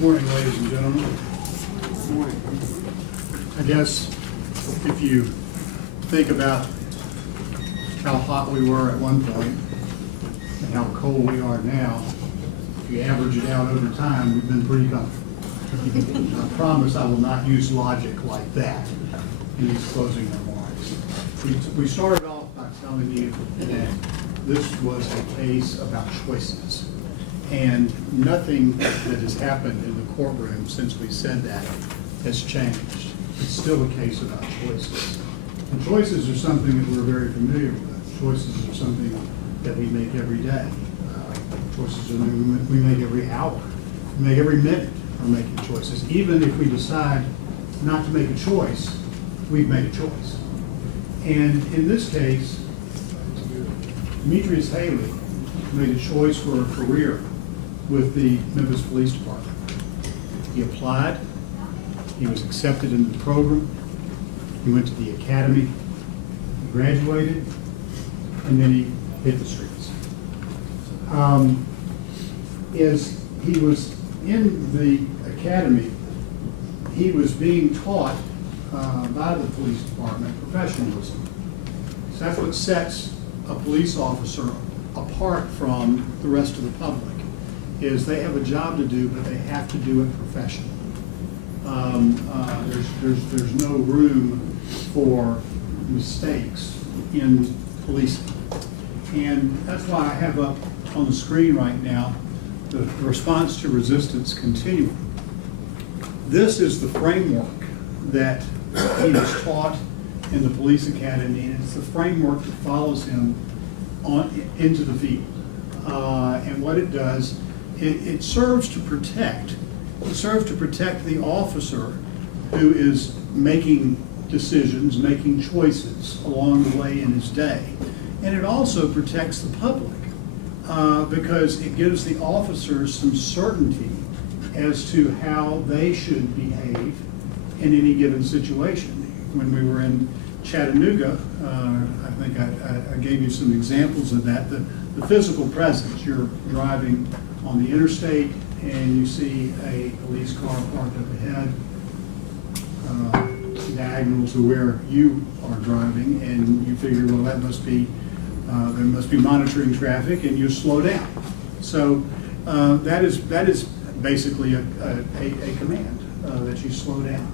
Morning, ladies and gentlemen. Morning. I guess if you think about how hot we were at one point and how cold we are now, if you average it out over time, we've been pretty comfortable. I promise I will not use logic like that in these closing remarks. We started off by telling you that this was a case about choices. And nothing that has happened in the courtroom since we said that has changed. It's still a case about choices. And choices are something that we're very familiar with. Choices are something that we make every day. Choices are something we make every hour. We make every minute we're making choices. Even if we decide not to make a choice, we've made a choice. And in this case, Demetrius Haley made a choice for a career with the Memphis Police Department. He applied, he was accepted into the program, he went to the academy, he graduated, and then he hit the streets. As he was in the academy, he was being taught by the police department professionalism. So that's what sets a police officer apart from the rest of the public, is they have a job to do, but they have to do it professionally. There's no room for mistakes in policing. And that's why I have up on the screen right now the response to resistance continuum. This is the framework that he was taught in the police academy, and it's the framework that follows him into the field. And what it does, it serves to protect. It serves to protect the officer who is making decisions, making choices along the way in his day. And it also protects the public because it gives the officers some certainty as to how they should behave in any given situation. When we were in Chattanooga, I think I gave you some examples of that. The physical presence, you're driving on the interstate and you see a police car parked up ahead, diagonal to where you are driving, and you figure, well, that must be, they must be monitoring traffic, and you slow down. So that is basically a command that you slow down.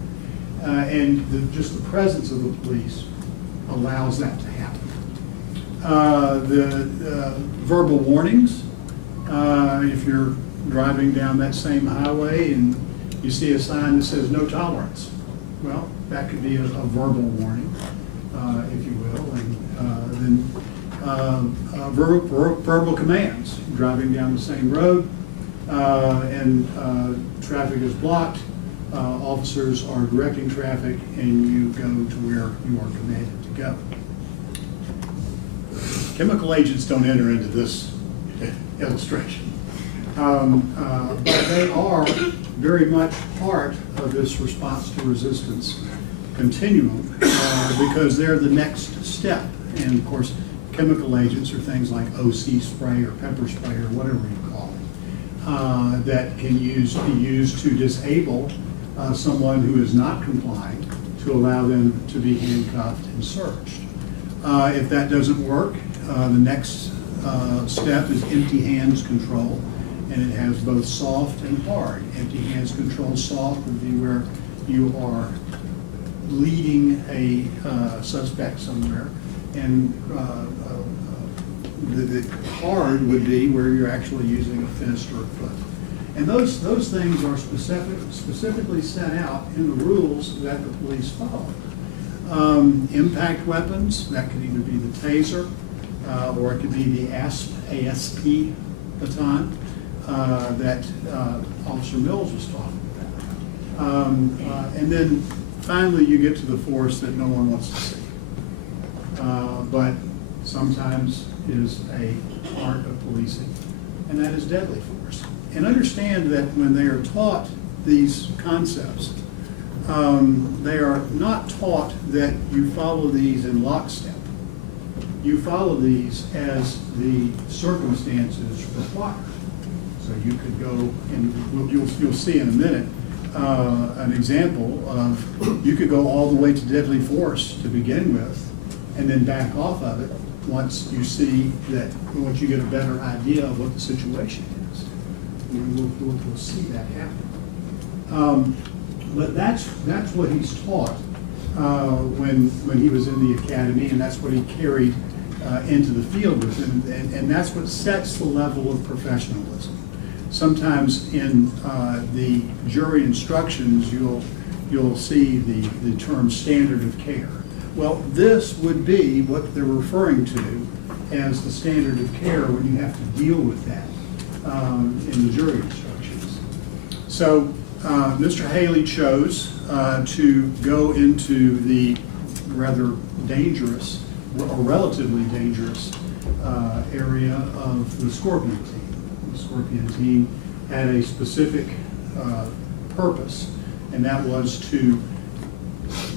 And just the presence of the police allows that to happen. The verbal warnings, if you're driving down that same highway and you see a sign that says no tolerance, well, that could be a verbal warning, if you will. And then verbal commands, driving down the same road and traffic is blocked. Officers are directing traffic and you go to where you are commanded to go. Chemical agents don't enter into this illustration, but they are very much part of this response to resistance continuum because they're the next step. And of course, chemical agents are things like OC spray or pepper spray or whatever you call it, that can be used to disable someone who is not complying, to allow them to be handcuffed and searched. If that doesn't work, the next step is empty hands control, and it has both soft and hard. Empty hands control, soft would be where you are leading a suspect somewhere, and the hard would be where you're actually using a fist or a foot. And those things are specifically set out in the rules that the police follow. Impact weapons, that could either be the taser or it could be the ASP baton that Officer Mills was talking about. And then finally you get to the force that no one wants to see. But sometimes is a part of policing, and that is deadly force. And understand that when they are taught these concepts, they are not taught that you follow these in lockstep. You follow these as the circumstances require. So you could go, and you'll see in a minute, an example of, you could go all the way to deadly force to begin with, and then back off of it once you see that, once you get a better idea of what the situation is. And we'll see that happen. But that's what he's taught when he was in the academy, and that's what he carried into the field with him, and that's what sets the level of professionalism. Sometimes in the jury instructions, you'll see the term standard of care. Well, this would be what they're referring to as the standard of care when you have to deal with that in the jury instructions. So Mr. Haley chose to go into the rather dangerous, or relatively dangerous area of the Scorpion team. The Scorpion team had a specific purpose, and that was to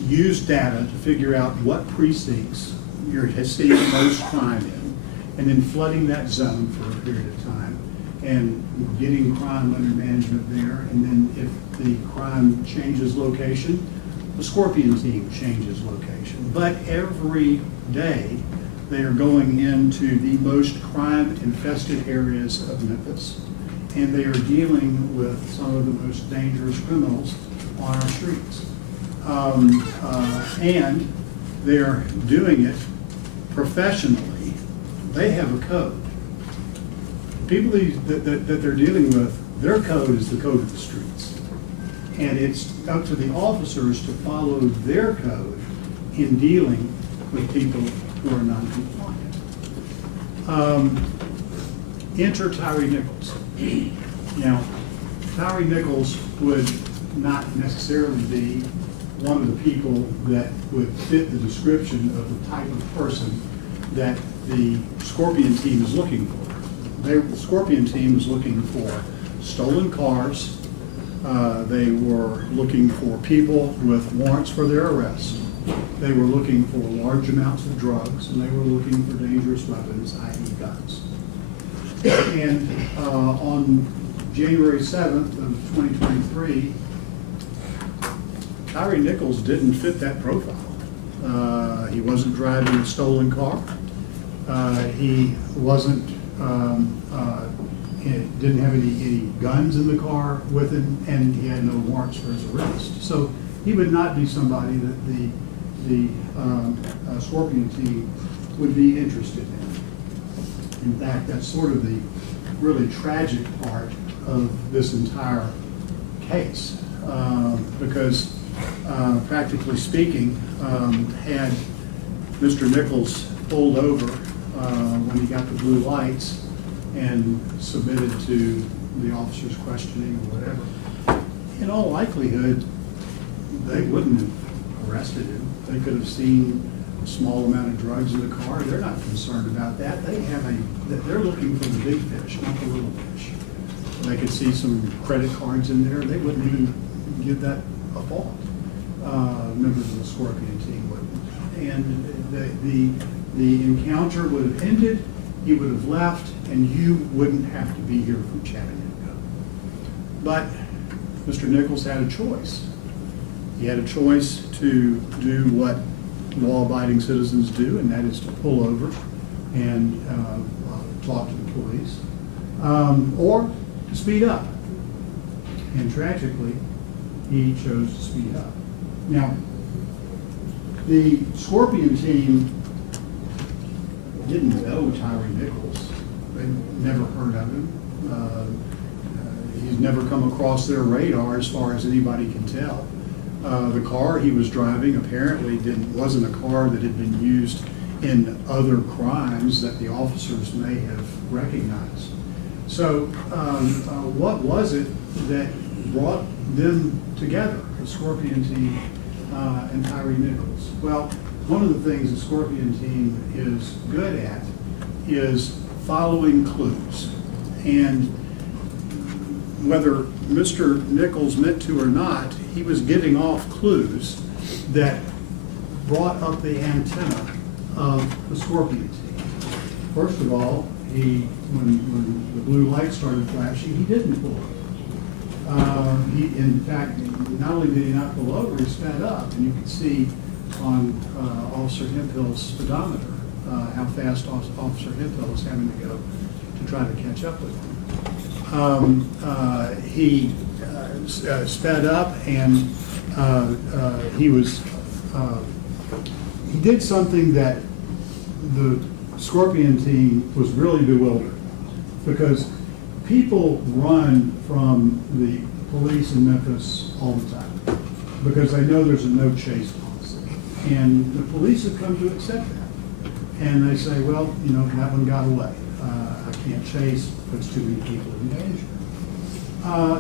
use data to figure out what precincts you're seeing most crime in, and then flooding that zone for a period of time, and getting crime under management there, and then if the crime changes location, the Scorpion team changes location. But every day, they are going into the most crime-infested areas of Memphis, and they are dealing with some of the most dangerous criminals on our streets. And they're doing it professionally. They have a code. People that they're dealing with, their code is the code of the streets. And it's up to the officers to follow their code in dealing with people who are non-compliant. Enter Tyre Nichols. Now, Tyre Nichols would not necessarily be one of the people that would fit the description of the type of person that the Scorpion team is looking for. The Scorpion team is looking for stolen cars. They were looking for people with warrants for their arrest. They were looking for large amounts of drugs, and they were looking for dangerous weapons, i.e. guns. And on January 7th of 2023, Tyre Nichols didn't fit that profile. He wasn't driving a stolen car. He wasn't, didn't have any guns in the car with him, and he had no warrants for his arrest. So he would not be somebody that the Scorpion team would be interested in. In fact, that's sort of the really tragic part of this entire case, because practically speaking, had Mr. Nichols pulled over when he got the blue lights and submitted to the officer's questioning or whatever, in all likelihood, they wouldn't have arrested him. They could have seen a small amount of drugs in the car. They're not concerned about that. They're looking for the big fish, not the little fish. They could see some credit cards in there. They wouldn't even give that a thought. Members of the Scorpion team wouldn't. And the encounter would have ended. He would have left, and you wouldn't have to be here from Chattanooga. But Mr. Nichols had a choice. He had a choice to do what law-abiding citizens do, and that is to pull over and talk to the police, or to speed up. And tragically, he chose to speed up. Now, the Scorpion team didn't know Tyre Nichols. They'd never heard of him. He's never come across their radar as far as anybody can tell. The car he was driving apparently wasn't a car that had been used in other crimes that the officers may have recognized. So what was it that brought them together, the Scorpion team and Tyre Nichols? Well, one of the things the Scorpion team is good at is following clues. And whether Mr. Nichols meant to or not, he was giving off clues that brought up the antenna of the Scorpion team. First of all, when the blue light started flashing, he didn't pull over. In fact, not only did he not pull over, he sped up, and you could see on Officer Hemphill's speedometer how fast Officer Hemphill was having to go to try to catch up with him. He sped up, and he did something that the Scorpion team was really bewildered, because people run from the police in Memphis all the time because they know there's a no chase policy, and the police have come to accept that, and they say, well, you know, that one got away. I can't chase, puts too many people in danger.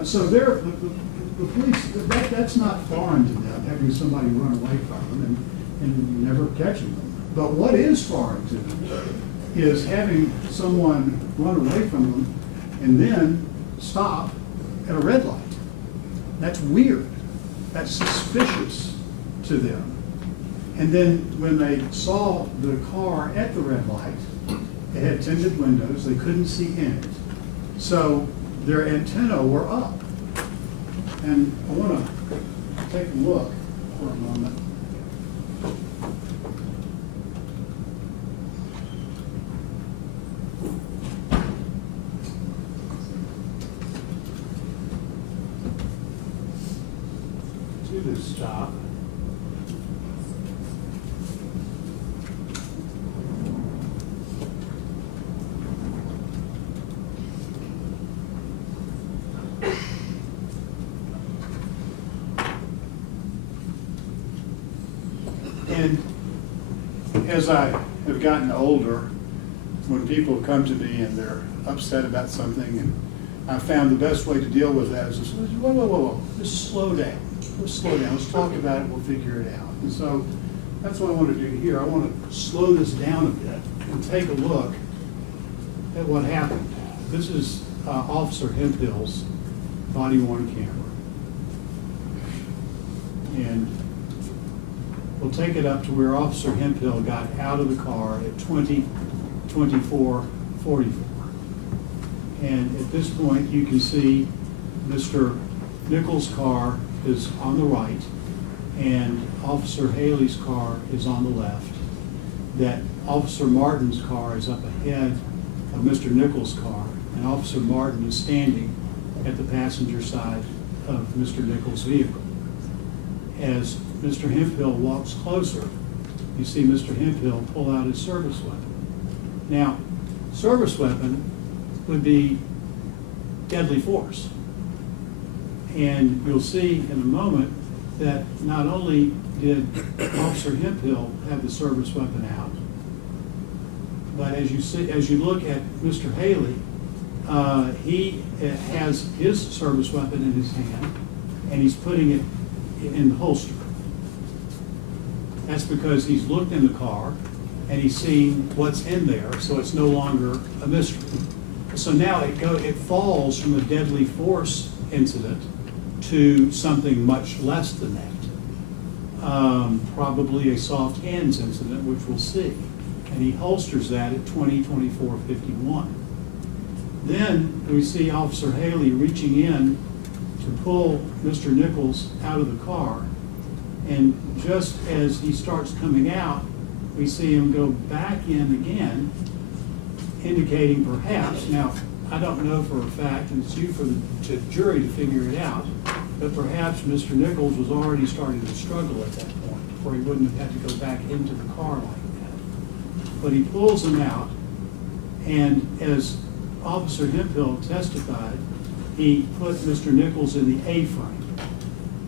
So the police, that's not foreign to them, having somebody run away from them and never catching them. But what is foreign to them is having someone run away from them and then stop at a red light. That's weird. That's suspicious to them. And then when they saw the car at the red light, it had tinted windows, they couldn't see in it. So their antennae were up. And I want to take a look for a moment. To this stop. And as I have gotten older, when people come to me and they're upset about something, and I found the best way to deal with that is just, whoa, just slow down. Let's slow down. Let's talk about it. We'll figure it out. And so that's what I want to do here. I want to slow this down a bit and take a look at what happened. This is Officer Hemphill's body-worn camera. And we'll take it up to where Officer Hemphill got out of the car at 20:24:44. And at this point, you can see Mr. Nichols' car is on the right, and Officer Haley's car is on the left. That Officer Martin's car is up ahead of Mr. Nichols' car, and Officer Martin is standing at the passenger side of Mr. Nichols' vehicle. As Mr. Hemphill walks closer, you see Mr. Hemphill pull out his service weapon. Now, service weapon would be deadly force. And you'll see in a moment that not only did Officer Hemphill have the service weapon out, but as you look at Mr. Haley, he has his service weapon in his hand, and he's putting it in the holster. That's because he's looked in the car and he's seen what's in there, so it's no longer a mystery. So now it falls from a deadly force incident to something much less than that. Probably a soft hands incident, which we'll see. And he holsters that at 20:24:51. Then we see Officer Haley reaching in to pull Mr. Nichols out of the car. And just as he starts coming out, we see him go back in again, indicating perhaps, now I don't know for a fact, and it's you for the jury to figure it out, but perhaps Mr. Nichols was already starting to struggle at that point, or he wouldn't have had to go back into the car like that. But he pulls him out, and as Officer Hemphill testified, he put Mr. Nichols in the A-frame.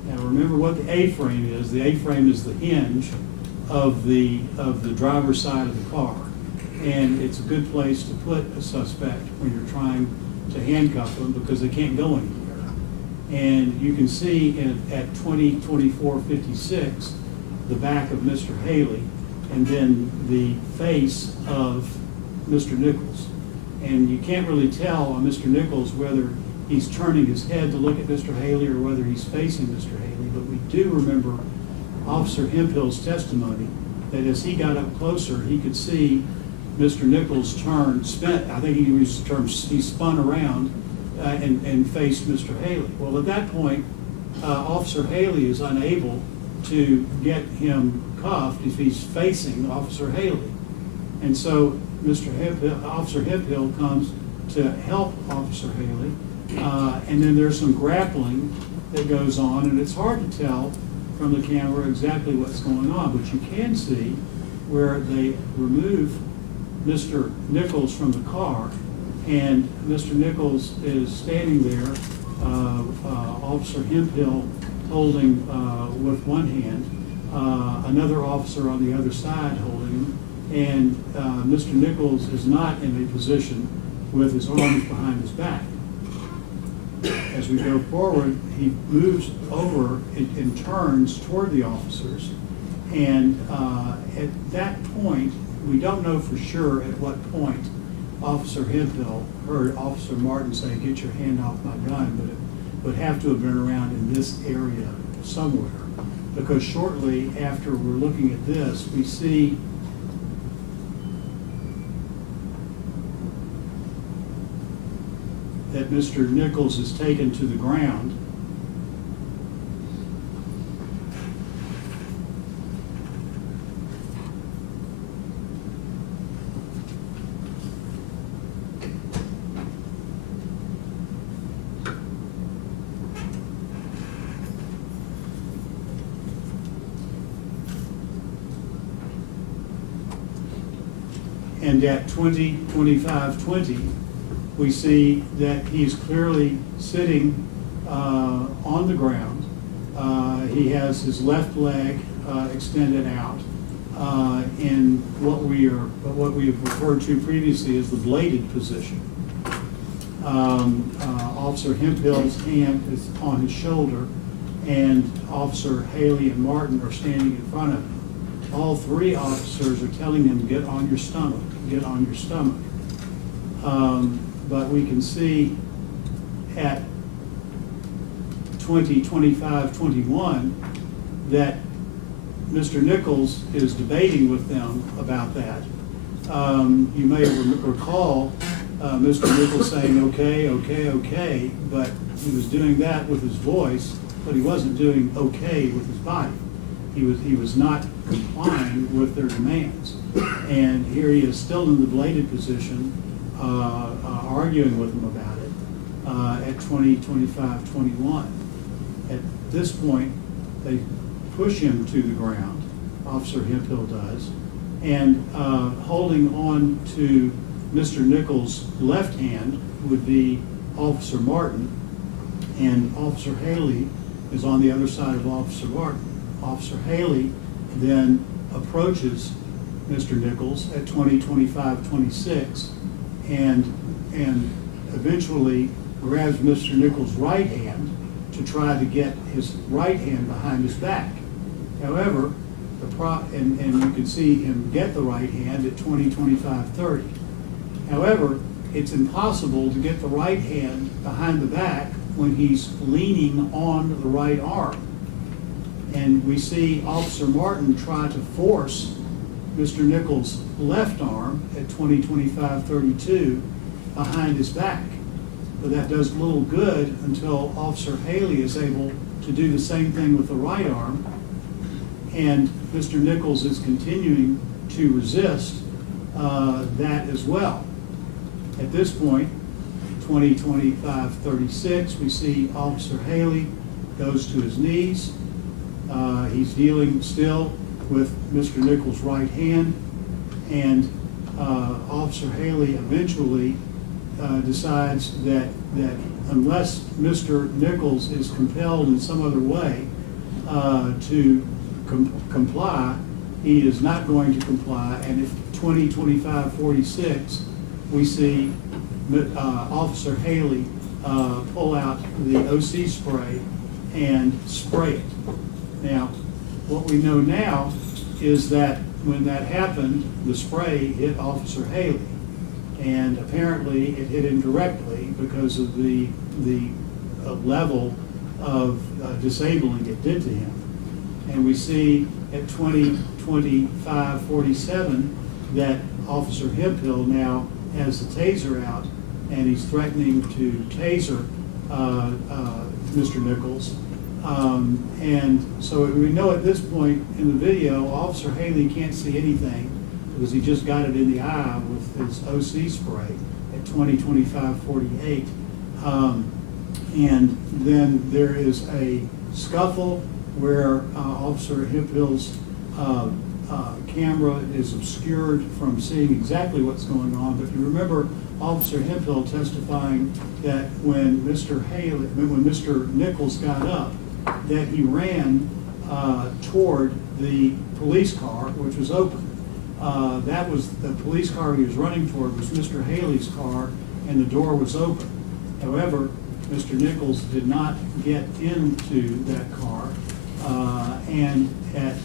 Now remember what the A-frame is. The A-frame is the hinge of the driver's side of the car. And it's a good place to put a suspect when you're trying to handcuff them because they can't go anywhere. And you can see at 20:24:56 the back of Mr. Haley and then the face of Mr. Nichols. And you can't really tell on Mr. Nichols whether he's turning his head to look at Mr. Haley or whether he's facing Mr. Haley, but we do remember Officer Hemphill's testimony that as he got up closer, he could see Mr. Nichols I think he used the term, he spun around and faced Mr. Haley. Well, at that point, Officer Haley is unable to get him cuffed if he's facing Officer Haley. And so Officer Hiphill comes to help Officer Haley, and then there's some grappling that goes on, and it's hard to tell from the camera exactly what's going on, but you can see where they remove Mr. Nichols from the car, and Mr. Nichols is standing there, Officer Hemphill holding with one hand, another officer on the other side holding him, and Mr. Nichols is not in a position with his arms behind his back. As we go forward, he moves over and turns toward the officers, and at that point, we don't know for sure at what point Officer Hemphill heard Officer Martin say, "Get your hand off my gun," but it would have to have been around in this area somewhere, because shortly after we're looking at this, we see that Mr. Nichols is taken to the ground. And at 20:25:20, we see that he's clearly sitting on the ground. He has his left leg extended out in what we have referred to previously as the bladed position. Officer Hemphill's hand is on his shoulder, and Officer Haley and Martin are standing in front of him. All three officers are telling him, "Get on your stomach, get on your stomach." But we can see at 20:25:21 that Mr. Nichols is debating with them about that. You may recall Mr. Nichols saying, "Okay, okay, okay," but he was doing that with his voice, but he wasn't doing okay with his body. He was not complying with their demands. And here he is still in the bladed position, arguing with them about it at 20:25:21. At this point, they push him to the ground, Officer Hemphill does, and holding on to Mr. Nichols' left hand would be Officer Martin, and Officer Haley is on the other side of Officer Martin. Officer Haley then approaches Mr. Nichols at 20:25:26 and eventually grabs Mr. Nichols' right hand to try to get his right hand behind his back. However, and you can see him get the right hand at 20:25:30. However, it's impossible to get the right hand behind the back when he's leaning on the right arm. And we see Officer Martin try to force Mr. Nichols' left arm at 20:25:32 behind his back. But that does little good until Officer Haley is able to do the same thing with the right arm. And Mr. Nichols is continuing to resist that as well. At this point, 20:25:36, we see Officer Haley goes to his knees. He's dealing still with Mr. Nichols' right hand, and Officer Haley eventually decides that unless Mr. Nichols is compelled in some other way to comply, he is not going to comply. And at 20:25:46, we see Officer Haley pull out the OC spray and spray it. Now, what we know now is that when that happened, the spray hit Officer Haley, and apparently it hit him directly because of the level of disabling it did to him. And we see at 20:25:47 that Officer Hemphill now has the taser out, and he's threatening to taser Mr. Nichols. And so we know at this point in the video, Officer Haley can't see anything because he just got it in the eye with his OC spray at 20, 25, 48. And then there is a scuffle where Officer Hemphill's camera is obscured from seeing exactly what's going on. But you remember Officer Hemphill testifying that when Mr. Nichols got up, that he ran toward the police car, which was open. That was the police car he was running toward was Mr. Haley's car, and the door was open. However, Mr. Nichols did not get into that car, and at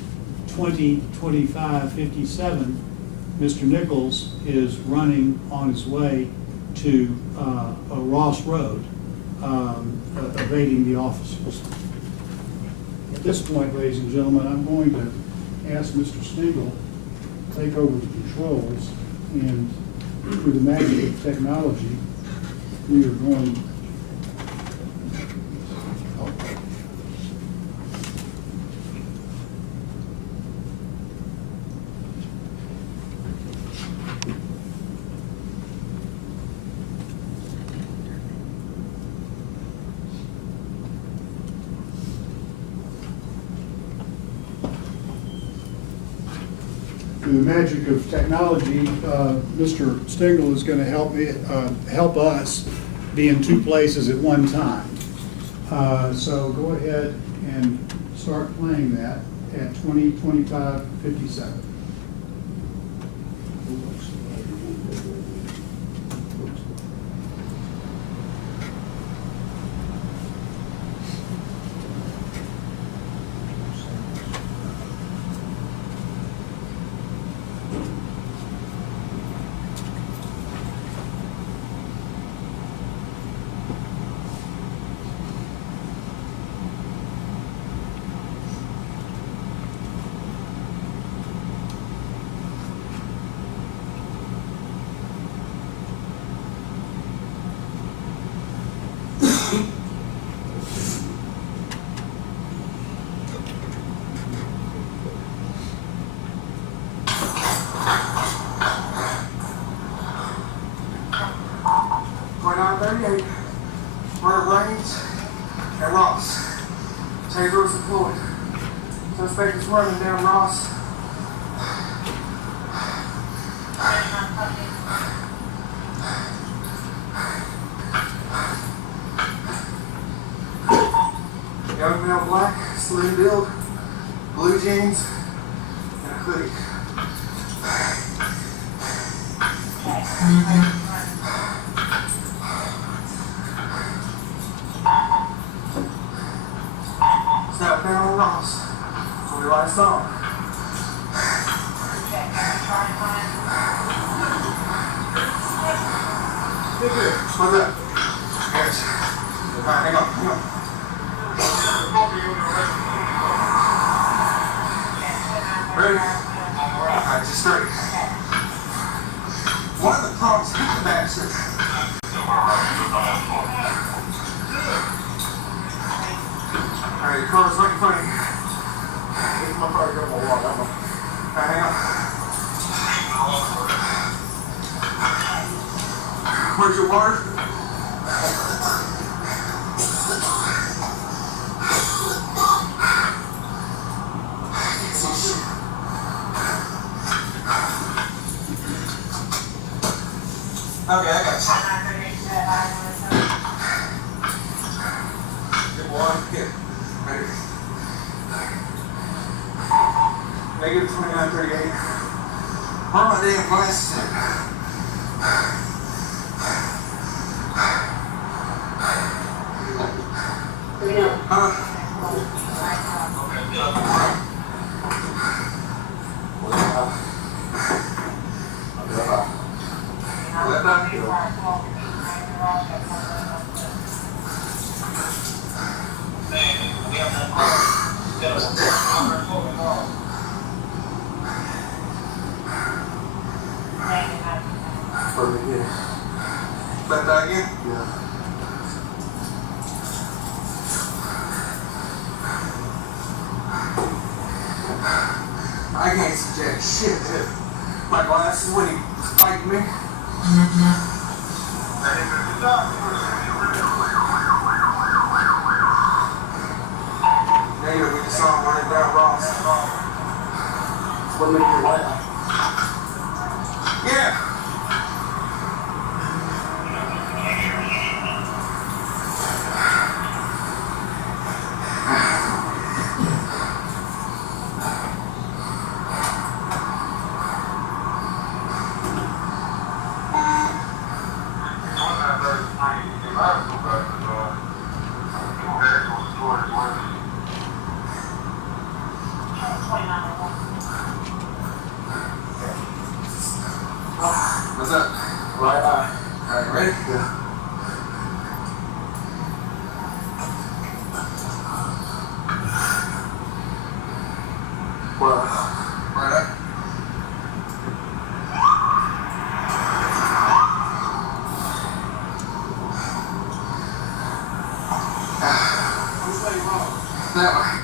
20, 25, 57, Mr. Nichols is running on his way to Ross Road, evading the officers. At this point, ladies and gentlemen, I'm going to ask Mr. Stengel to take over the controls, and through the magic of technology, we are going through the magic of technology, Mr. Stengel is going to help us be in two places at one time. So go ahead and start playing that at 20, 25, 57. Murder Range and Ross. Taser is deployed. Suspect is running down Ross. Young male, black, slim build, blue jeans, and a hoodie. Snap down on Ross. So we last saw him. What's up? Yes. Alright, hang on. Ready? Alright, just straight. One of the problems with the bastard. Alright, your car's right in front of you. This is my car, go my walk. Alright, hang on. Where's your water? Okay, I got you. Good one. Good. Ready. Negative 2938. Where are my damn glasses at? Left eye again? Yeah. I can't see jack shit. My glasses when he fighting me. Later, we just saw him running down Ross. What made your light? Yeah. What's up? Right eye. Alright, ready? Yeah. Well, Right up. That way.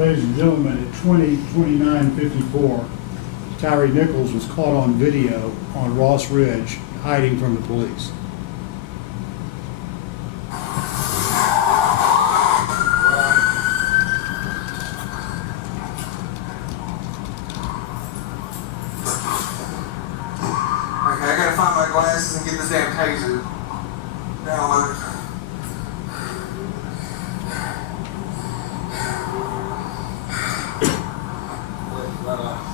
Ladies and gentlemen, at 20:29:54, Tyre Nichols was caught on video on Ross Ridge hiding from the police. Okay, I gotta find my glasses and get this damn taser downloaded. right eye.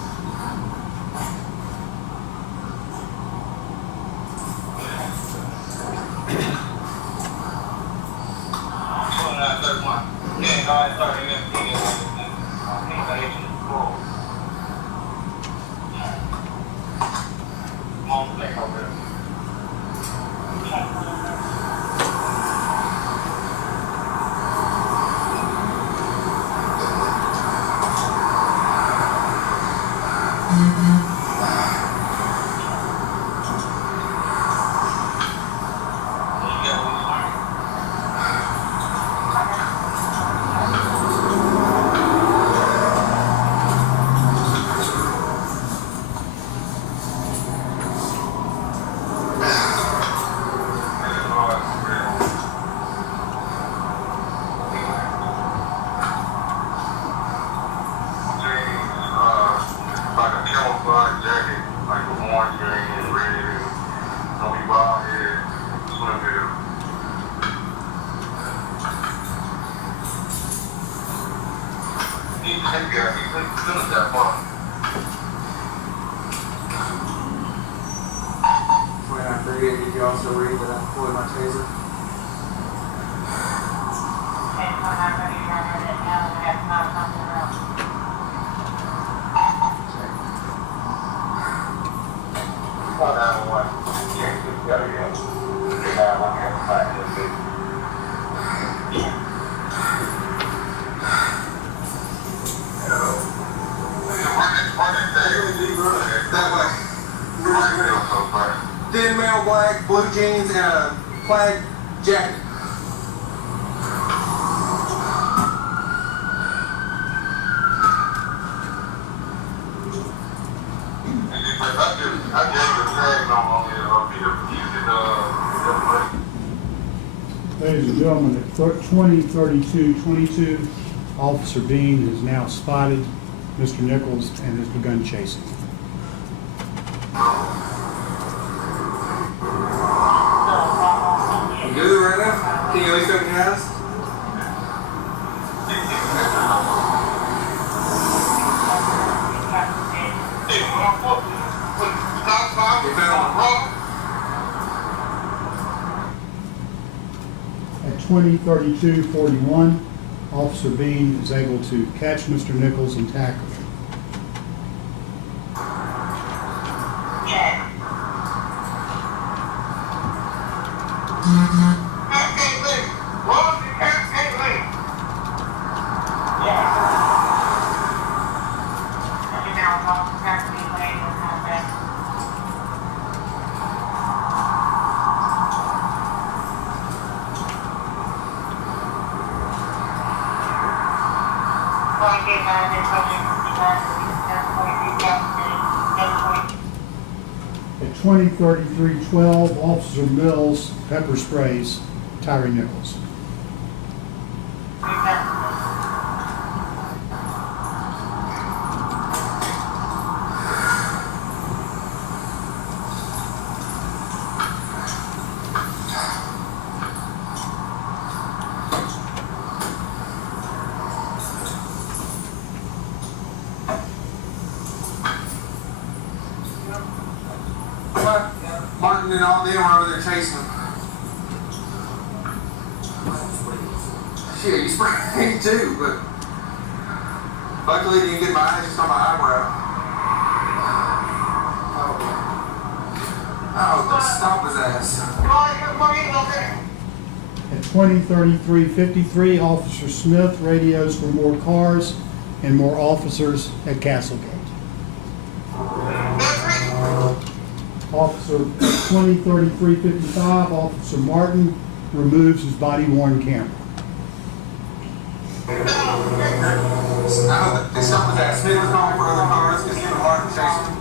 Like a camouflage jacket, like a orange, green, and red, and don't be wild head, swim here. He's feeling that far. 29:38, did you also read that I pulled my taser? Oh, that one. Yeah, just got it in. Now, I'm going to find this big. That way. Thin male black, blue jeans, and a plaid jacket. I gave the tag on it. Ladies and gentlemen, at 20:32:22, Officer Bean has now spotted Mr. Nichols and has begun chasing. You good right now? Can you at least open your eyes? You found the rock? At 20:32:41, Officer Bean is able to catch Mr. Nichols and tackle him. At 20:33:12, Officer Mills pepper sprays Tyre Nichols. Martin and all them are over there chasing him. Shit, you sprayed me too, but luckily you didn't get my eyes just on my eyebrow. Oh, stomp his ass. At 20:33:53, Officer Smith radios for more cars and more officers at Castlegate. Officer 20:33:55, Officer Martin removes his body-worn camera. I hope they stopped his ass. Smith was calling for other cars because him and Martin chasing him.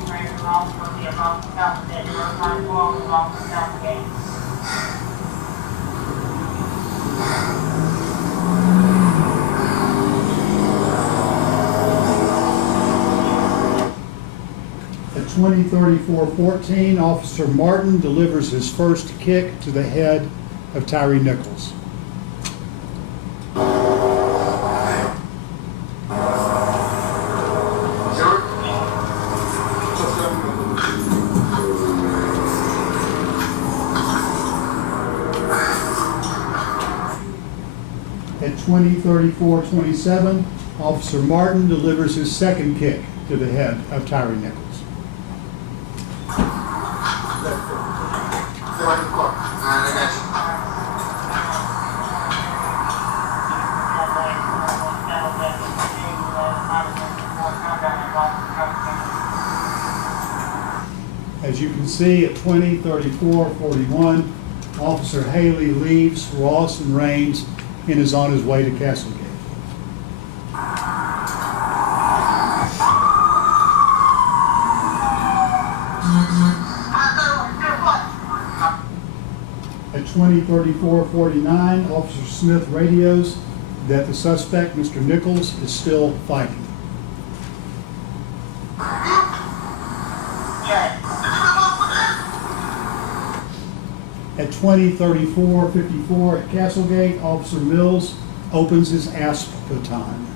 At 20:34:14, Officer Martin delivers his first kick to the head of Tyre Nichols. At 20:34:27, Officer Martin delivers his second kick to the head of Tyre Nichols. I got you. As you can see, at 20:34:41, Officer Haley leaves Ross and Raines and is on his way to Castlegate. At 20:34:49, Officer Smith radios that the suspect, Mr. Nichols, is still fighting. At 20:34:54 at Castlegate, Officer Mills opens his ASP baton.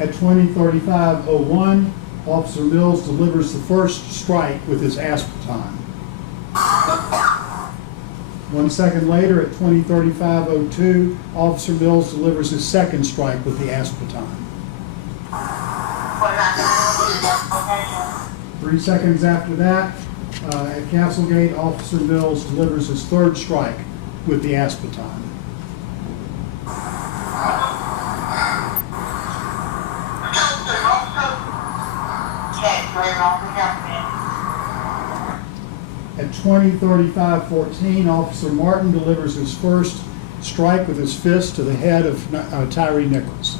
At 20:35:01, Officer Mills delivers the first strike with his ASP baton. 1 second later, at 20:35:02, Officer Mills delivers his second strike with the ASP baton. 3 seconds after that, at Castlegate, Officer Mills delivers his third strike with the ASP baton. At 20:35:14, Officer Martin delivers his first strike with his fist to the head of Tyre Nichols.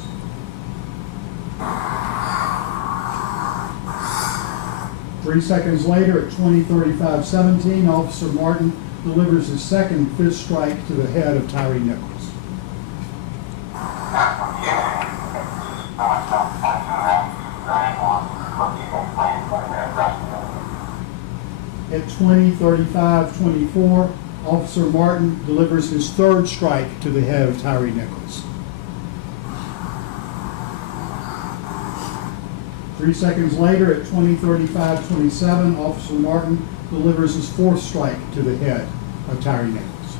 Three seconds later, at 20:35:17, Officer Martin delivers his second fist strike to the head of Tyre Nichols. At 20:35:24, Officer Martin delivers his third strike to the head of Tyre Nichols. 3 seconds later, at 20:35:27, Officer Martin delivers his fourth strike to the head of Tyre Nichols.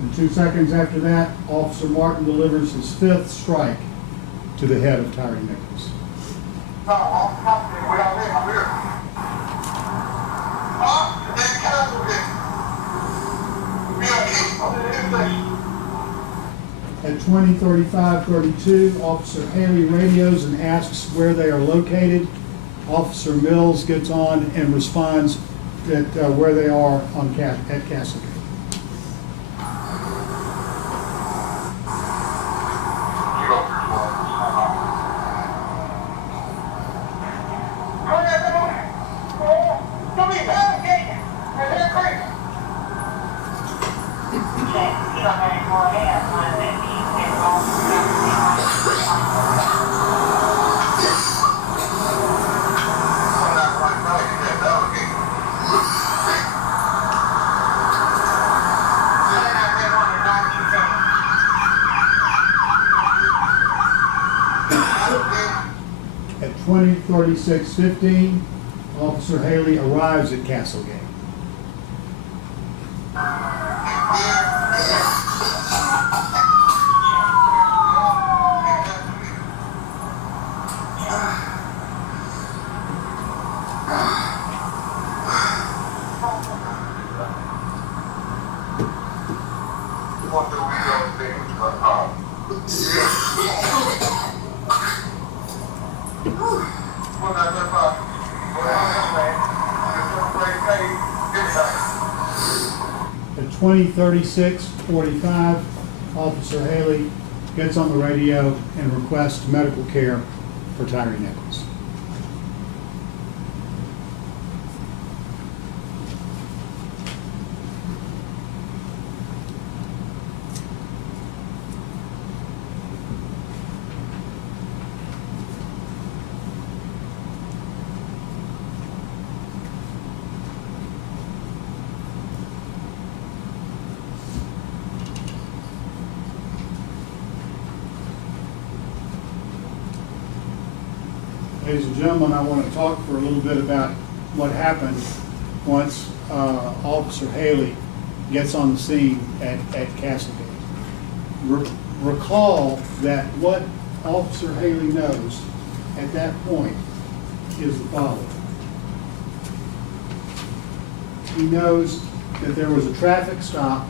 And 2 seconds after that, Officer Martin delivers his fifth strike to the head of Tyre Nichols. At 20:35:32, Officer Haley radios and asks where they are located Officer Mills gets on and responds that where they are at Castlegate. At 20:36:15, Officer Haley arrives at Castlegate. At 20:36:45, Officer Haley gets on the radio and requests medical care for Tyre Nichols. Ladies and gentlemen, I want to talk for a little bit about what happened once Officer Haley gets on the scene at Castlegate. Recall that what Officer Haley knows at that point is the following. He knows that there was a traffic stop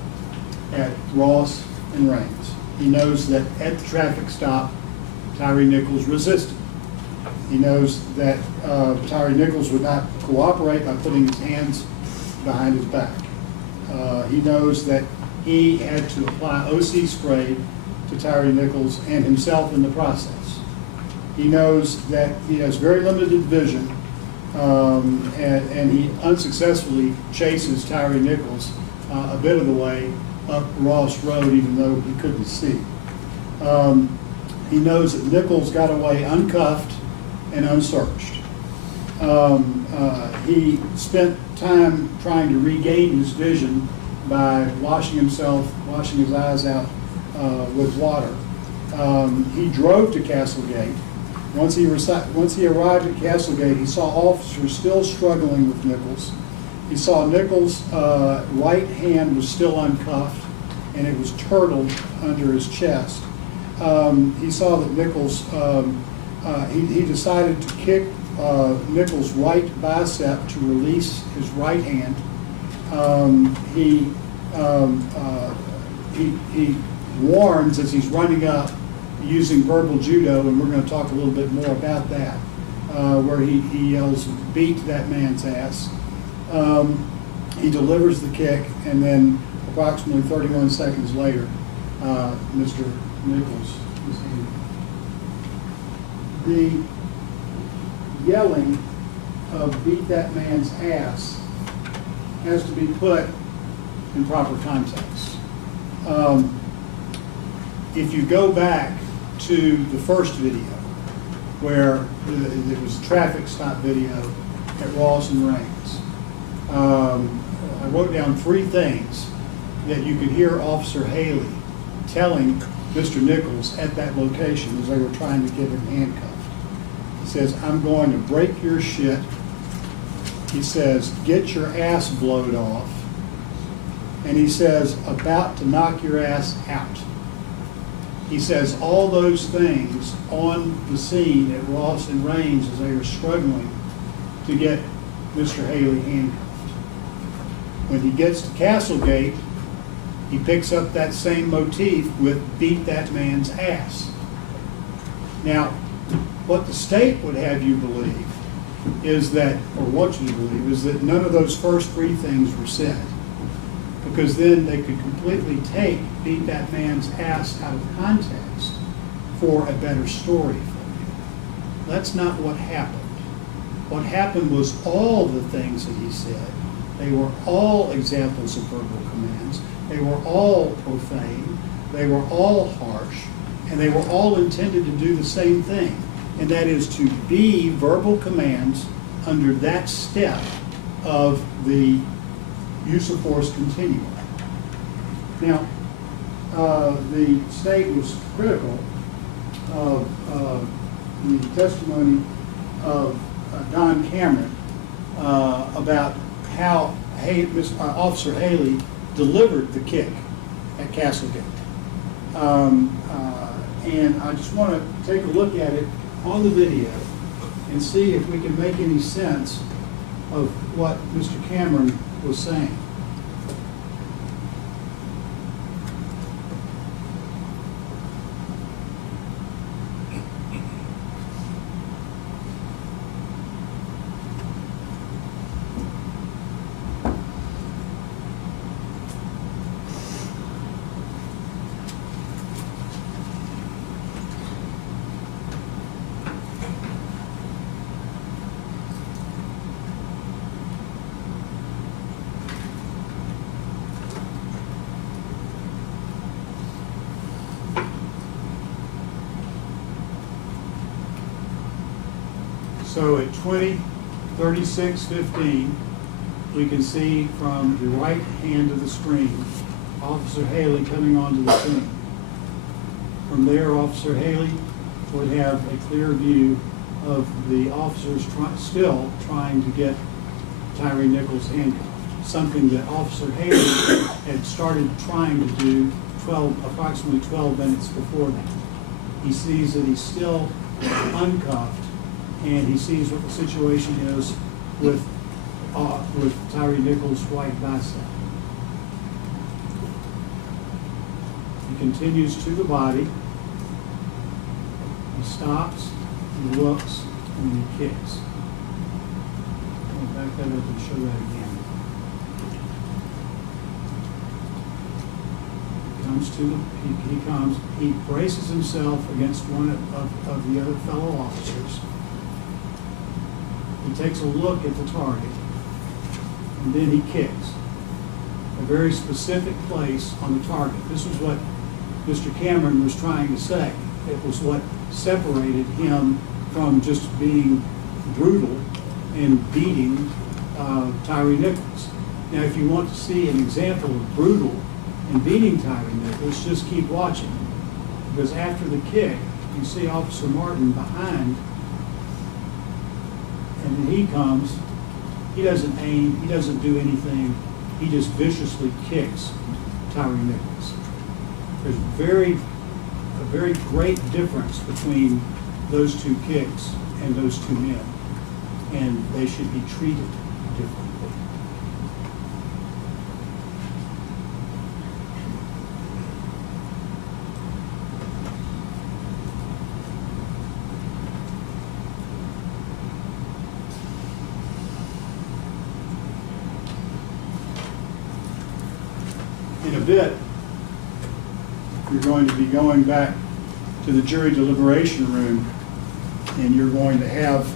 at Ross and Raines. He knows that at the traffic stop, Tyre Nichols resisted. He knows that Tyre Nichols would not cooperate by putting his hands behind his back. He knows that he had to apply OC spray to Tyre Nichols and himself in the process. He knows that he has very limited vision, and he unsuccessfully chases Tyre Nichols a bit of the way up Ross Road, even though he couldn't see. He knows that Nichols got away uncuffed and unsearched. He spent time trying to regain his vision by washing his eyes out with water. He drove to Castlegate. Once he arrived at Castlegate, he saw officers still struggling with Nichols. He saw Nichols' right hand was still uncuffed, and it was turtled under his chest. He saw that Nichols, he decided to kick Nichols' right bicep to release his right hand. He warns as he's running up using verbal judo, and we're going to talk a little bit more about that, where he yells, "Beat that man's ass." He delivers the kick, and then approximately 31 seconds later, Mr. Nichols is in. The yelling of "beat that man's ass" has to be put in proper context. If you go back to the first video, where it was a traffic stop video at Ross and Raines, I wrote down 3 things that you could hear Officer Haley telling Mr. Nichols at that location as they were trying to get him handcuffed. He says, "I'm going to break your shit." He says, "Get your ass blowed off." And he says, "About to knock your ass out." He says all those things on the scene at Ross and Raines as they were struggling to get Mr. Haley handcuffed. When he gets to Castlegate, he picks up that same motif with "beat that man's ass." Now, what the state would have you believe is that, or want you to believe, is that none of those first three things were said. Because then they could completely beat that man's ass out of context for a better story for you. That's not what happened. What happened was all the things that he said, they were all examples of verbal commands, they were all profane, they were all harsh, and they were all intended to do the same thing, and that is to be verbal commands under that step of the use of force continuum. Now, the state was critical of the testimony of Don Cameron about how Officer Haley delivered the kick at Castlegate. And I just want to take a look at it on the video and see if we can make any sense of what Mr. Cameron was saying. So at 20:36:15, we can see from the right hand of the screen, Officer Haley coming onto the scene. From there, Officer Haley would have a clear view of the officers still trying to get Tyre Nichols handcuffed, something that Officer Haley had started trying to do approximately 12 minutes before that. He sees that he's still uncuffed, and he sees what the situation is with Tyre Nichols' right bicep. He continues to the body. He stops, he looks, and then he kicks. I'll back that up and show that again. He braces himself against one of the other fellow officers. He takes a look at the target, and then he kicks. A very specific place on the target. This was what Mr. Cameron was trying to say. It was what separated him from just being brutal and beating Tyre Nichols. Now, if you want to see an example of brutal and beating Tyre Nichols, just keep watching. Because after the kick, you see Officer Martin behind, and then he comes. He doesn't aim, he doesn't do anything. He just viciously kicks Tyre Nichols. There's a very great difference between those two kicks and those two men, and they should be treated differently. In a bit, you're going to be going back to the jury deliberation room, and you're going to have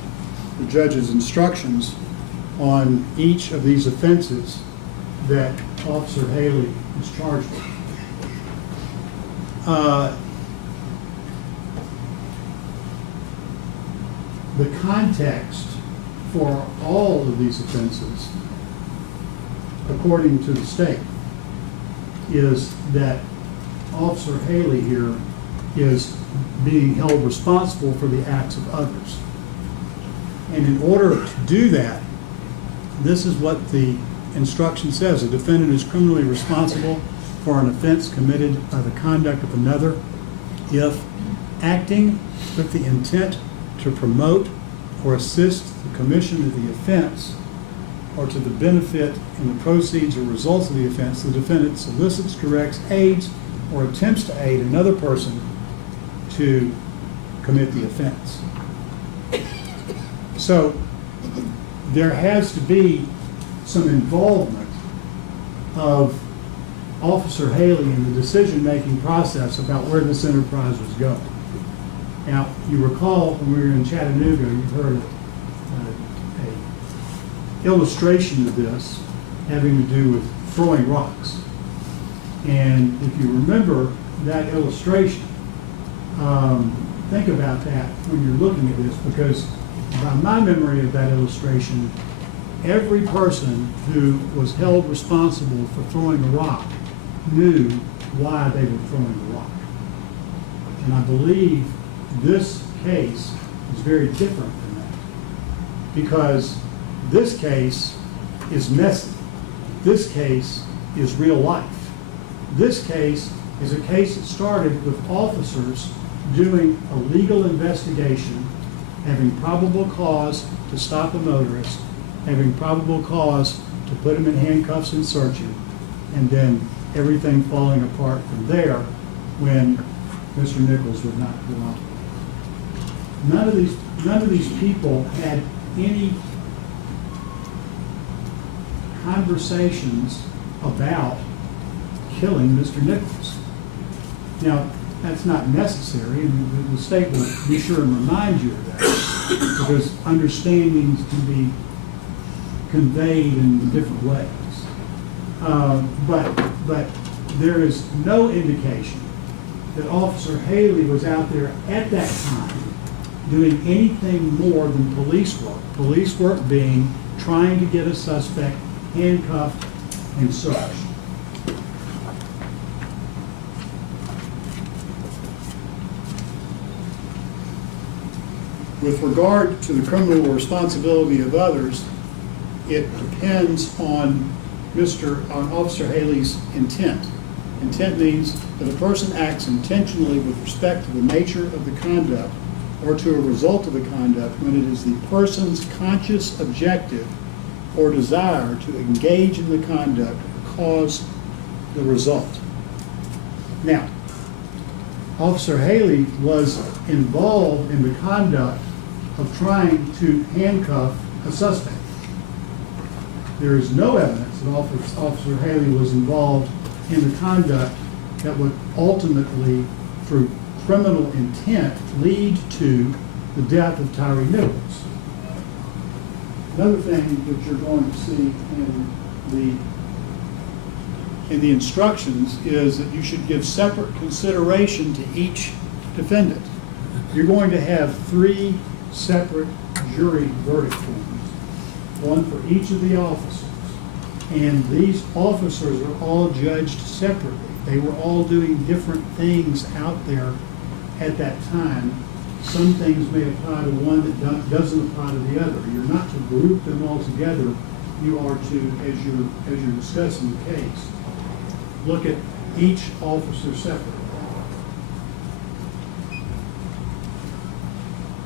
the judge's instructions on each of these offenses that Officer Haley is charged with. The context for all of these offenses, according to the state, is that Officer Haley here is being held responsible for the acts of others. And in order to do that, this is what the instruction says. A defendant is criminally responsible for an offense committed by the conduct of another if acting with the intent to promote or assist the commission of the offense, or to the benefit in the proceeds or results of the offense, the defendant solicits, directs, aids, or attempts to aid another person to commit the offense. So there has to be some involvement of Officer Haley in the decision-making process about where this enterprise was going. Now, you recall when we were in Chattanooga, you heard a illustration of this having to do with throwing rocks. And if you remember that illustration, think about that when you're looking at this, because by my memory of that illustration, every person who was held responsible for throwing a rock knew why they were throwing the rock. And I believe this case is very different than that, because this case is messy. This case is real life. This case is a case that started with officers doing a legal investigation, having probable cause to stop a motorist, having probable cause to put him in handcuffs and search him, and then everything falling apart from there when Mr. Nichols would not cooperate. None of these people had any conversations about killing Mr. Nichols. Now, that's not necessary, and the state will be sure and remind you of that, because understandings can be conveyed in different ways. But there is no indication that Officer Haley was out there at that time doing anything more than police work. Police work being trying to get a suspect handcuffed and searched. With regard to the criminal responsibility of others, it depends on Officer Haley's intent. Intent means that a person acts intentionally with respect to the nature of the conduct or to a result of the conduct when it is the person's conscious objective or desire to engage in the conduct or cause the result. Now, Officer Haley was involved in the conduct of trying to handcuff a suspect. There is no evidence that Officer Haley was involved in the conduct that would ultimately, through criminal intent, lead to the death of Tyre Nichols. Another thing that you're going to see in the instructions is that you should give separate consideration to each defendant. You're going to have 3 separate jury verdict forms, one for each of the officers. And these officers are all judged separately. They were all doing different things out there at that time. Some things may apply to one that doesn't apply to the other. You're not to group them all together. You are to, as you're discussing the case, look at each officer separately.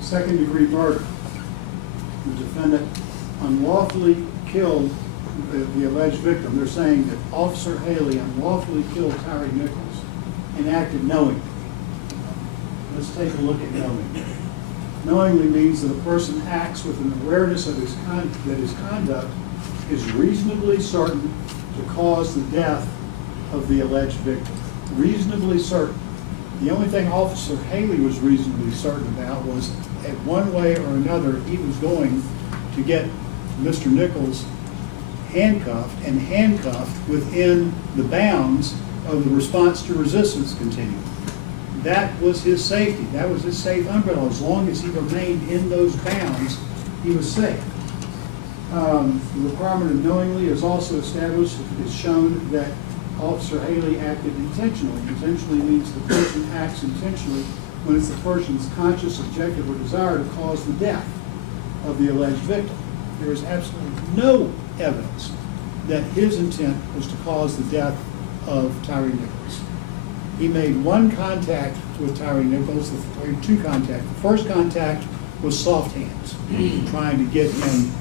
Second-degree murder. The defendant unlawfully killed the alleged victim. They're saying that Officer Haley unlawfully killed Tyre Nichols and acted knowingly. Let's take a look at knowingly. Knowingly means that a person acts with an awareness of that his conduct is reasonably certain to cause the death of the alleged victim. Reasonably certain. The only thing Officer Haley was reasonably certain about was, at one way or another, he was going to get Mr. Nichols handcuffed within the bounds of the response to resistance continuum. That was his safety. That was his safe umbrella. As long as he remained in those bounds, he was safe. The requirement of knowingly is also established. It's shown that Officer Haley acted intentionally. Intentionally means the person acts intentionally when it's the person's conscious objective or desire to cause the death of the alleged victim. There is absolutely no evidence that his intent was to cause the death of Tyre Nichols. He made one contact with Tyre Nichols, or 2 contacts. The first contact was soft hands, trying to get him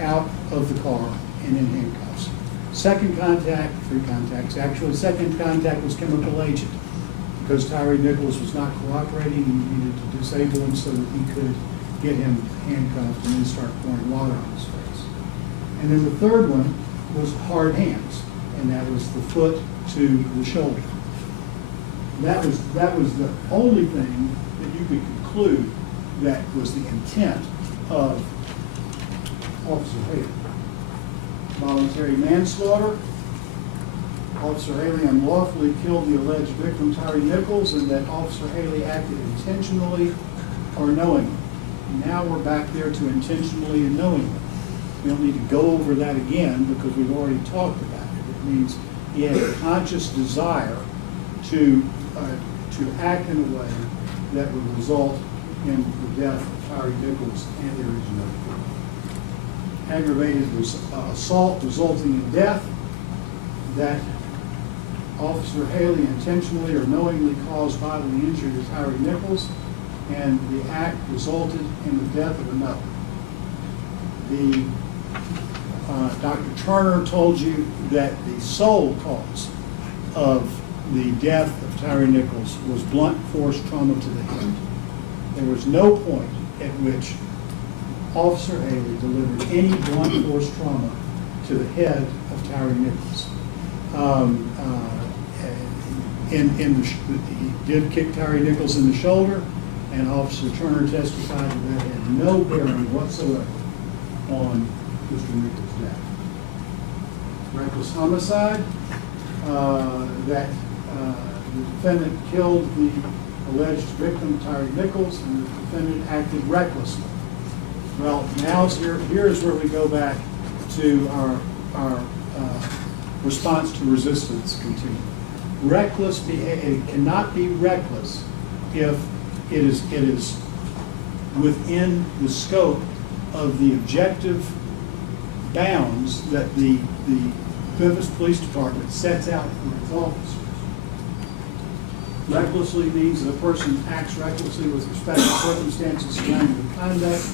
out of the car and in handcuffs. Second contact, 3 contacts. Actually, second contact was chemical agent, because Tyre Nichols was not cooperating and he needed to disable him so that he could get him handcuffed and then start pouring water on his face. And then the third one was hard hands, and that was the foot to the shoulder. That was the only thing that you could conclude that was the intent of Officer Haley. Voluntary manslaughter. Officer Haley unlawfully killed the alleged victim, Tyre Nichols, and that Officer Haley acted intentionally or knowingly. Now we're back there to intentionally and knowingly. We don't need to go over that again because we've already talked about it. It means he had a conscious desire to act in a way that would result in the death of Tyre Nichols and the original. Aggravated assault resulting in death, that Officer Haley intentionally or knowingly caused bodily injury to Tyre Nichols, and the act resulted in the death of another. Dr. Turner told you that the sole cause of the death of Tyre Nichols was blunt force trauma to the head. There was no point at which Officer Haley delivered any blunt force trauma to the head of Tyre Nichols. He did kick Tyre Nichols in the shoulder, and Officer Turner testified that had no bearing whatsoever on Mr. Nichols' death. Reckless homicide, that the defendant killed the alleged victim, Tyre Nichols, and the defendant acted recklessly. Well, here's where we go back to our response to resistance continuum. Reckless behavior, it cannot be reckless if it is within the scope of the objective bounds that the Memphis Police Department sets out for its officers. Recklessly means that a person acts recklessly with respect to circumstances surrounding the conduct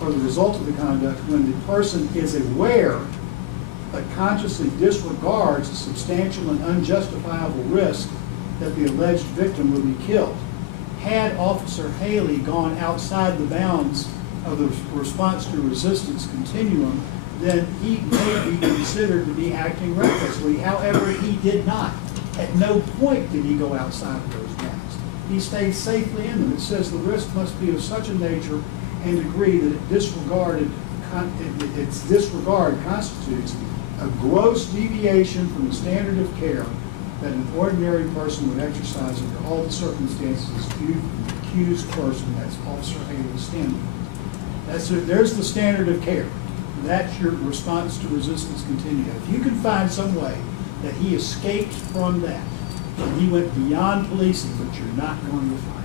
or the result of the conduct when the person is aware but consciously disregards the substantial and unjustifiable risk that the alleged victim would be killed. Had Officer Haley gone outside the bounds of the response to resistance continuum, then he may be considered to be acting recklessly. However, he did not. At no point did he go outside of those bounds. He stayed safely in them. It says the risk must be of such a nature and degree that its disregard constitutes a gross deviation from the standard of care that an ordinary person would exercise under all the circumstances viewed from the accused person. That's Officer Haley's standard. There's the standard of care. That's your response to resistance continuum. If you can find some way that he escaped from that, and he went beyond policing, but you're not going to find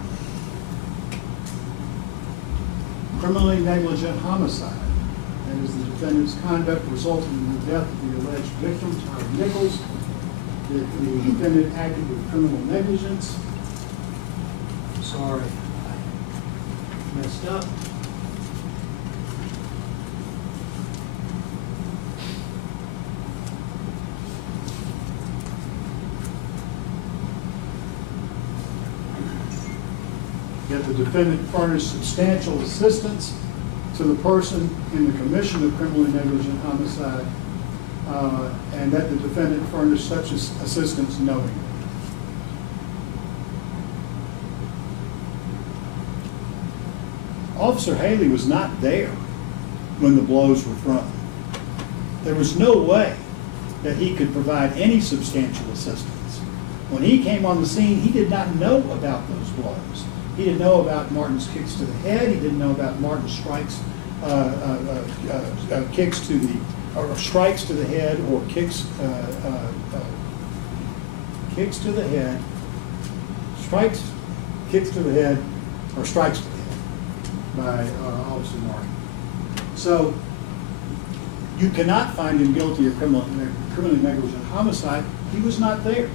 it. Criminally negligent homicide. That is the defendant's conduct resulting in the death of the alleged victim, Tyre Nichols. The defendant acted with criminal negligence. Sorry, I messed up. Yet the defendant furnished substantial assistance to the person in the commission of criminally negligent homicide, and that the defendant furnished such assistance knowingly. Officer Haley was not there when the blows were thrown. There was no way that he could provide any substantial assistance. When he came on the scene, he did not know about those blows. He didn't know about Martin's kicks to the head. He didn't know about Martin's strikes, kicks to the, or strikes to the head, or kicks to the head, strikes, kicks to the head, or strikes to the head by Officer Martin. So you cannot find him guilty of criminally negligent homicide. He was not there.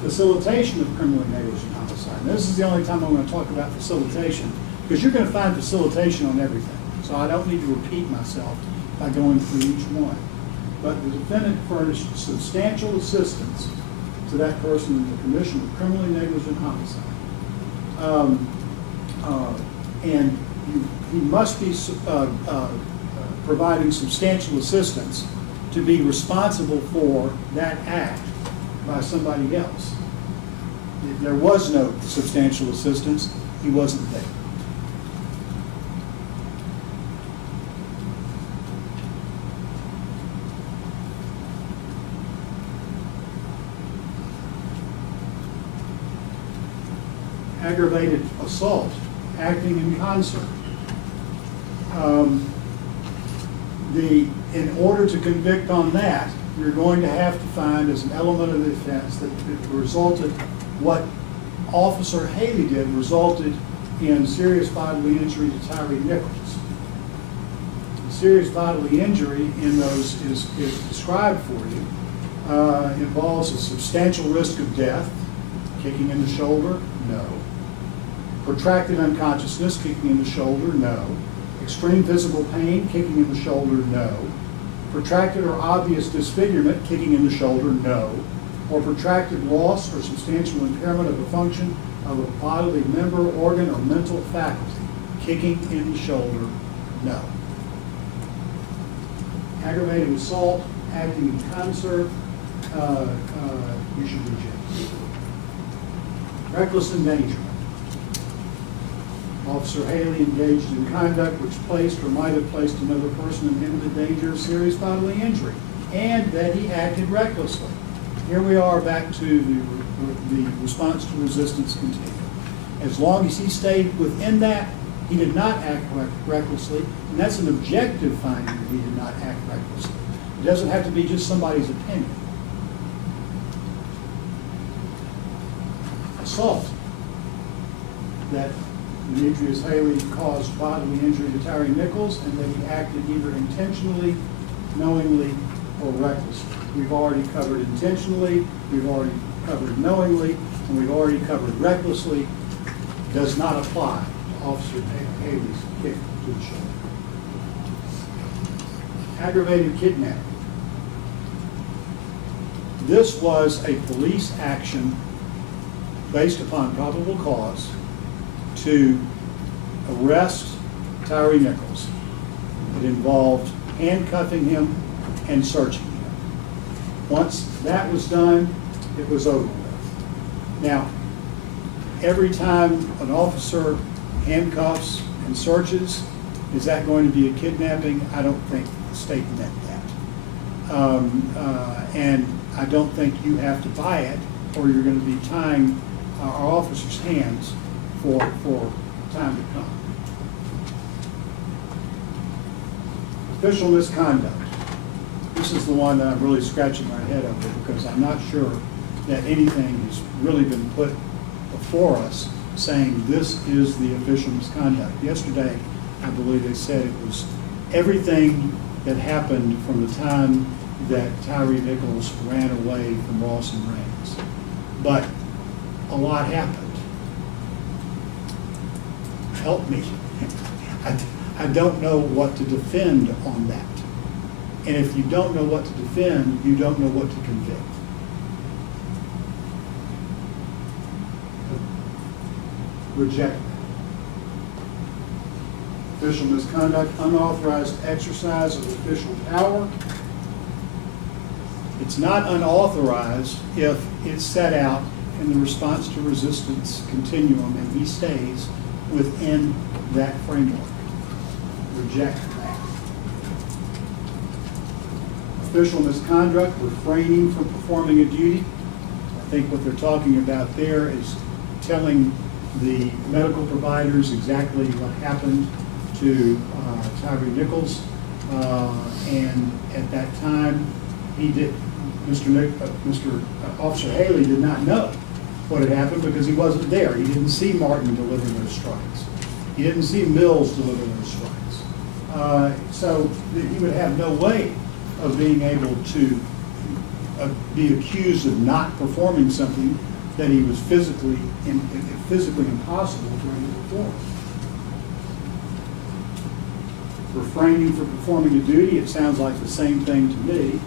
Facilitation of criminally negligent homicide. And this is the only time I'm going to talk about facilitation, because you're going to find facilitation on everything. So I don't need to repeat myself by going through each one. But the defendant furnished substantial assistance to that person in the commission of criminally negligent homicide. And he must be providing substantial assistance to be responsible for that act by somebody else. There was no substantial assistance. He wasn't there. Aggravated assault, acting in concert. In order to convict on that, you're going to have to find as an element of the offense that it resulted, what Officer Haley did resulted in serious bodily injury to Tyre Nichols. The serious bodily injury in those is described for you. Involves a substantial risk of death, kicking in the shoulder, no. Protracted unconsciousness, kicking in the shoulder, no. Extreme visible pain, kicking in the shoulder, no. Protracted or obvious disfigurement, kicking in the shoulder, no. Or protracted loss or substantial impairment of a function of a bodily member, organ, or mental faculty, kicking in the shoulder, no. Aggravated assault, acting in concert, you should reject. Reckless endangerment. Officer Haley engaged in conduct which placed or might have placed another person in imminent danger of serious bodily injury, and that he acted recklessly. Here we are back to the response to resistance continuum. As long as he stayed within that, he did not act recklessly, and that's an objective finding that he did not act recklessly. It doesn't have to be just somebody's opinion. Assault. That Demetrius Haley caused bodily injury to Tyre Nichols, and that he acted either intentionally, knowingly, or recklessly. We've already covered intentionally, we've already covered knowingly, and we've already covered recklessly. Does not apply to Officer Haley's kick to the shoulder. Aggravated kidnapping. This was a police action based upon probable cause to arrest Tyre Nichols. It involved handcuffing him and searching him. Once that was done, it was over with. Now, every time an officer handcuffs and searches, is that going to be a kidnapping? I don't think the state meant that. And I don't think you have to buy it, or you're going to be tying our officers' hands for time to come. Official misconduct. This is the one that I'm really scratching my head over, because I'm not sure that anything has really been put before us saying this is the official misconduct. Yesterday, I believe they said it was everything that happened from the time that Tyre Nichols ran away from Ross and Rains. But a lot happened. Help me. I don't know what to defend on that. And if you don't know what to defend, you don't know what to convict. Reject that. Official misconduct, unauthorized exercise of official power. It's not unauthorized if it's set out in the response to resistance continuum and he stays within that framework. Reject that. Official misconduct, refraining from performing a duty. I think what they're talking about there is telling the medical providers exactly what happened to Tyre Nichols, and at that time, Mr. Officer Haley did not know what had happened because he wasn't there. He didn't see Martin deliver those strikes. He didn't see Mills deliver those strikes. So he would have no way of being able to be accused of not performing something that he was physically impossible for him to perform. Refraining from performing a duty, it sounds like the same thing to me.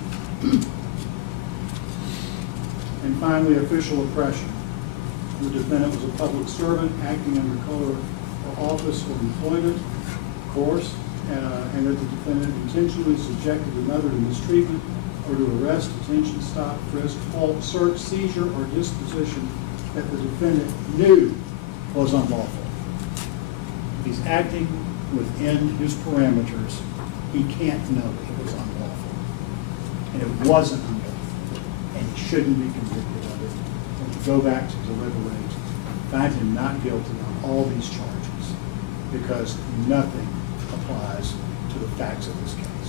And finally, official oppression. The defendant was a public servant acting under color or office or employment, course, and that the defendant intentionally subjected another to mistreatment or to arrest, detention, stop, frisk, halt, search, seizure, or disposition that the defendant knew was unlawful. He's acting within his parameters. He can't know it was unlawful. And it wasn't unlawful. And he shouldn't be convicted of it. And to go back to deliberate, find him not guilty on all these charges because nothing applies to the facts of this case.